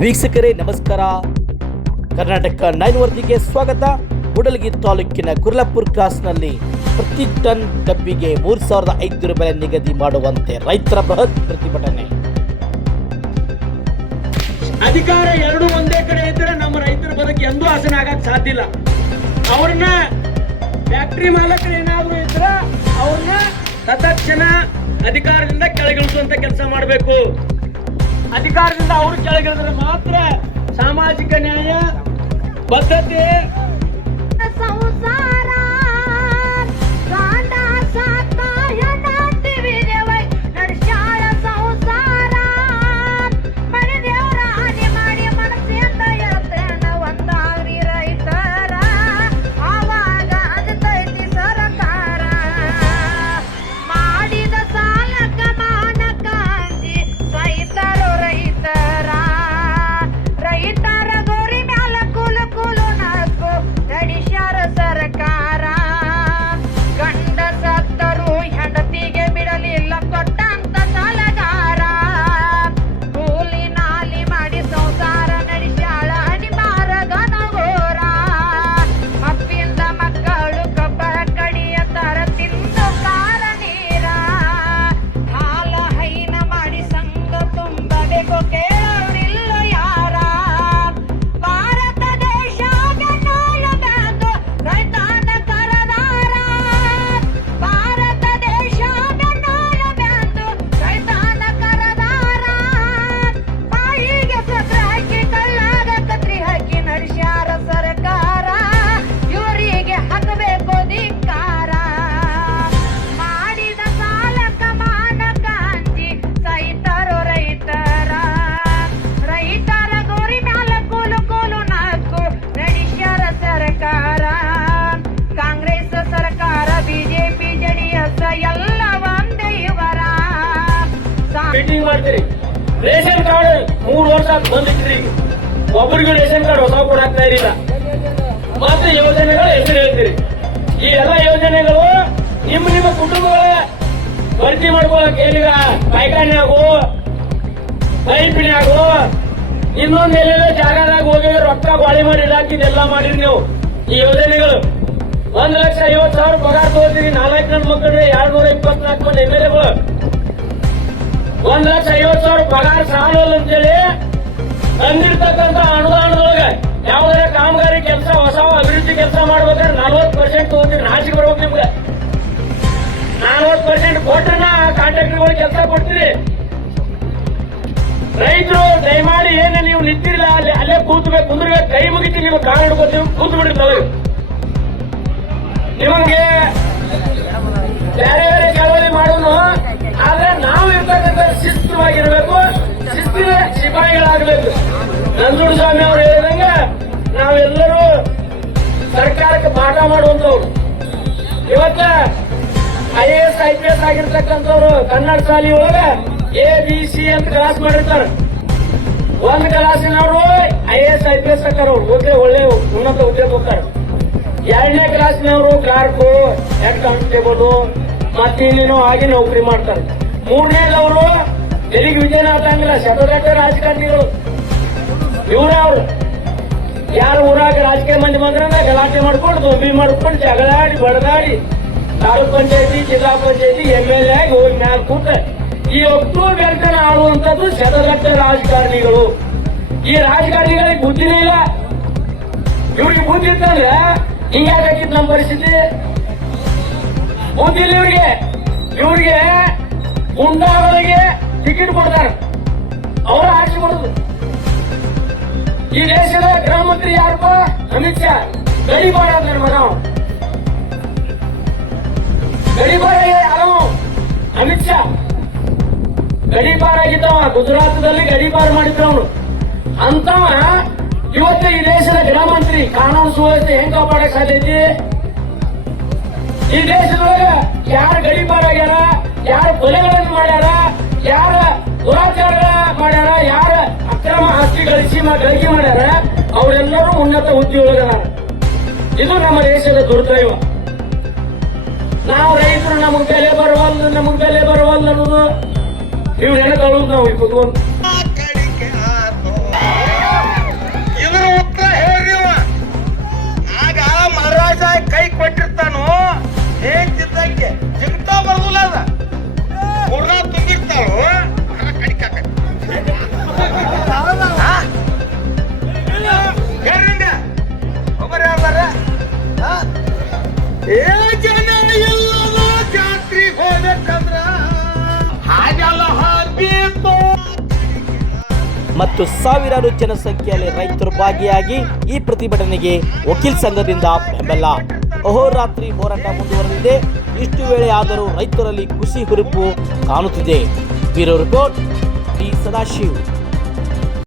ವೀಕ್ಷಕರೇ, ನಮಸ್ಕಾರ. ಕರ್ನಾಟಕ ನೈನ್ ವರದಿಗೆ ಸ್ವಾಗತ. ಕೂಡಲಗಿ ತಾಲೂಕಿನ ಕುರ್ಲಾಪುರ್ ಕ್ರಾಸ್ನಲ್ಲಿ ಪ್ರತಿ ಟನ್ ಡಬ್ಬಿಗೆ ಮೂರು ಸಾವಿರದ ಐದುನೂರು ಬೆಲೆ ನಿಗದಿ ಮಾಡುವಂತೆ ರೈತರ ಬೃಹತ್ ಪ್ರತಿಭಟನೆ. ಅಧಿಕಾರ ಎರಡು ಒಂದೇ ಕಡೆ ಇದ್ರೆ ನಮ್ಮ ರೈತರ ಬದುಕು ಎಂದೂ ಆಸನ ಆಗಕ್ಕೆ ಸಾಧ್ಯ ಇಲ್ಲ. ಅವ್ರನ್ನ ಫ್ಯಾಕ್ಟ್ರಿ ಮಾಲಕರು ಏನಾದರೂ ಇದ್ರ ಅವ್ರನ್ನ ತತ್ಕ್ಷಣ ಅಧಿಕಾರದಿಂದ ಕೆಳಗಿಳಿಸುವಂತ ಕೆಲಸ ಮಾಡಬೇಕು. ಅಧಿಕಾರದಿಂದ ಅವರು ಕೆಳಗಿಳಿದ್ರೆ ಮಾತ್ರ ಸಾಮಾಜಿಕ ನ್ಯಾಯ ಬದ್ಧತೆ ಮಾಡ್ತೀರಿ? ರೇಷನ್ ಕಾರ್ಡ್ ಮೂರು ವರ್ಷ ಬಂದಿಟ್ರಿ ಒಬ್ಬರಿಗೂ ರೇಷನ್ ಕಾರ್ಡ್ ಹೊಸ ಕೊಡಾಗ್ತಾ ಇರಲಿಲ್ಲ. ಮತ್ತೆ ಯೋಜನೆಗಳು ಹೆಸರು ಹೇಳ್ತೀರಿ. ಈ ಎಲ್ಲ ಯೋಜನೆಗಳು ನಿಮ್ಮ ನಿಮ್ಮ ಕುಟುಂಬಗಳ ಭರ್ತಿ ಮಾಡ್ಕೊಳಕ್ ಆಗು ಕೈಪಿಣಿ ಆಗು, ಇನ್ನೊಂದ್ ಎಲ್ಲೆಲ್ಲ ಜಾಗದಾಗ ಹೋಗಿ ರೊಕ್ಕ ಬಾಳಿ ಮಾಡಿ ಇಲಾಖೆದೆಲ್ಲ ಮಾಡಿರಿ ನೀವು. ಈ ಯೋಜನೆಗಳು ಒಂದ್ ಲಕ್ಷ ಐವತ್ ಸಾವಿರ ಪಗಾರ ತಗೋತೀರಿ. ನಾಲ್ಕು ನನ್ನ ಮಕ್ಕಳಿಗೆ ಎರಡ್ ನೂರ ಇಪ್ಪತ್ನಾಲ್ಕು ಮಂದಿ ಎಂ ಎಲ್ ಎಗಳು. ಒಂದ್ ಲಕ್ಷ ಐವತ್ ಸಾವಿರ ಪಗಾರ ಸಾಲಲ್ಲ ಅಂತೇಳಿ ತಂದಿರ್ತಕ್ಕಂತ ಅನುದಾನದೊಳಗೆ ಯಾವುದೇ ಕಾಮಗಾರಿ ಕೆಲಸ, ಹೊಸ ಅಭಿವೃದ್ಧಿ ಕೆಲಸ ಮಾಡ್ಬೇಕಾದ್ರೆ ನಲ್ವತ್ ಪರ್ಸೆಂಟ್ ತಗೋತೀರಿ. ನಾಚಿಕೆ ಬರ್ಬೇಕು ನಿಮ್ಗೆ. ನಲ್ವತ್ತು ಪರ್ಸೆಂಟ್ ಕೊಟ್ಟನ ಕಾಂಟ್ರಾಕ್ಟರ್ಗಳು ಕೆಲಸ ಕೊಡ್ತೀರಿ ರೈತರು ದಯಮಾಡಿ ಏನ ನೀವು ನಿಂತಿರಲ್ಲ ಅಲ್ಲಿ ಅಲ್ಲೇ ಕೂತ್ಬೇಕು, ಕುಂದ್ರಬೇಕು, ಕೈ ಮುಗಿತಿ ನಿಮ್ಗೆ ಕಾಲ್ ಹಿಡ್ಕೊತೀವಿ ಕೂತ್ ಬಿಡ್ರಿ ತಲೆಗೆ ನಿಮಗೆ ಬೇರೆ ಬೇರೆ ಕೆಲವರಿ ಮಾಡೋನು, ಆದ್ರೆ ಸಿಪಾಯಿಗಳಾಗಬೇಕು. ನಂದೂರು ಸ್ವಾಮಿ ಅವರು ಹೇಳಿದಂಗೆ ನಾವೆಲ್ಲರೂ ಸರ್ಕಾರಕ್ಕೆ ಪಾಠ ಮಾಡುವಂತವ್ರು ಇವತ್ತ I A S, I P S ಆಗಿರ್ತಕ್ಕಂಥವ್ರು Kannada ಶಾಲೆ ಒಳಗ ಎ, ಬಿ, ಸಿ ಅಂತ ಕ್ಲಾಸ್ ಮಾಡಿರ್ತಾರೆ. ಒಂದು ಕ್ಲಾಸಿನವರು I A S, I P S ಹಾಕಾರ okay ಒಳ್ಳೆ ಉನ್ನತ ಉದ್ಯೋಗ ಹೋಗ್ತಾರೆ. ಎರಡನೇ ಕ್ಲಾಸ್ನವರು ಕ್ಲಾರ್ಕು ಹೆಡ್ ಕಾನ್ಸ್ಟೇಬಲ್ ಮತ್ತೆ ಇಲ್ಲಿನೂ ಆಗಿ ನೌಕರಿ ಮಾಡ್ತಾರೆ. ಮೂರನೇದವರು ಎಲ್ಲಿಗೆ ವಿಜಯನ ಆಗಂಗಿಲ್ಲ ಶತಗಟ್ಟ ರಾಜಕಾರಣಿಗಳು ಇವರ ಅವರು ಯಾರು ಊರಾಗ ರಾಜಕೀಯ ಮಂದಿ ಬಂದ್ರೆ ಗಲಾಟೆ ಮಾಡ್ಕೊಂಡು ದೊಂಬಿ ಮಾಡ್ಕೊಂಡು ಜಗಳಾಡಿ, ಬಡದಾಡಿ, ತಾಲೂಕ್ ಪಂಚಾಯತಿ, ಜಿಲ್ಲಾ ಪಂಚಾಯತಿ ಎಂ ಎಲ್ ಎ ಹೋಗಿ ಮ್ಯಾಲ ಕೂತ ಈ ಅಕ್ಟೋಬರ್ ಗಂಟನ ಆಡುವಂತದ್ದು ಶತಗಟ್ಟ ರಾಜಕಾರಣಿಗಳು. ಈ ರಾಜಕಾರಣಿಗಳಿಗೆ ಬುದ್ಧಿನೇ ಇಲ್ಲ. ಇವ್ರಿಗೆ ಬುದ್ಧಿ ಇತ್ತಂದ್ರೆ ಹಿಂಗಾಗಿತ್ತು ನಮ್ಮ ಪರಿಸ್ಥಿತಿ. ಬುದ್ಧಿ ಇಲ್ಲ ಇವ್ರಿಗೆ. ಇವ್ರಿಗೆ ಗುಂಡಾಗಳಿಗೆ ಟಿಕೆಟ್ ಕೊಡ್ತಾರೆ. ಅವರ ಆಕ್ಷಿ ಕೊಡುದು ಈ ದೇಶದ ಗೃಹ ಮಂತ್ರಿ ಯಾರಪ್ಪ? ಅಮಿತ್ ಶಾ. ನನ್ನ ಮಗ ಅವ. ಗಡಿಪಾರ ಯಾರು? ಅಮಿತ್ ಶಾ. ಗಡಿಪಾರ ಆಗಿದ್ದವ ಗಡಿಪಾರ ಮಾಡಿದ್ರು ಅವನು ಅಂತವ ಇವತ್ತು ಈ ದೇಶದ ಗೃಹ ಮಂತ್ರಿ ಕಾನೂನು ಸುವ್ಯವಸ್ಥೆ ಹೆಂಗ್ ಕಾಪಾಡಕ್ ಸಾಧ್ಯ ಐತಿ? ಈ ದೇಶದೊಳಗ ಯಾರು ಗಡಿಪಾರ ಆಗ್ಯಾರ? ಯಾರು ಯಾರ ದುರಾಚಾರ ಮಾಡ್ಯಾರ, ಯಾರ ಅಕ್ರಮ ಆಸ್ತಿ ಗಳಿಸಿ ಗಳಿಕೆ ಮಾಡ್ಯಾರ, ಅವರೆಲ್ಲರೂ ಉನ್ನತ ಹುದ್ದೆಯೊಳಗದಾರ ಇದು ನಮ್ಮ ದೇಶದ ದುರ್ದೈವ. ನಾವು ರೈತರು ನಮಗ್ ಬೆಲೆ ಬರವಲ್ಲ ನಮಗ್ ಬೆಲೆ ಬರವಲ್ಲ ಅನ್ನೋದು ಇವ್ ನೆನಕೊಳ್ಳೋದು ನಾವು ಕುತ್ಕೊಂಡು ಮತ್ತು ಸಾವಿರಾರು ಜನಸಂಖ್ಯೆಯಲ್ಲಿ ರೈತರು ಭಾಗಿಯಾಗಿ ಈ ಪ್ರತಿಭಟನೆಗೆ ವಕೀಲ್ ಸಂಘದಿಂದ ಬೆಂಬಲ. ಅಹೋರಾತ್ರಿ ಹೋರಾಟ ಮುಂದುವರೆದಿದೆ. ಇಷ್ಟು ವೇಳೆ ಆದರೂ ರೈತರಲ್ಲಿ ಖುಷಿ ಹುರುಪು ಕಾಣುತ್ತಿದೆ. Bureau report T Sadashiv.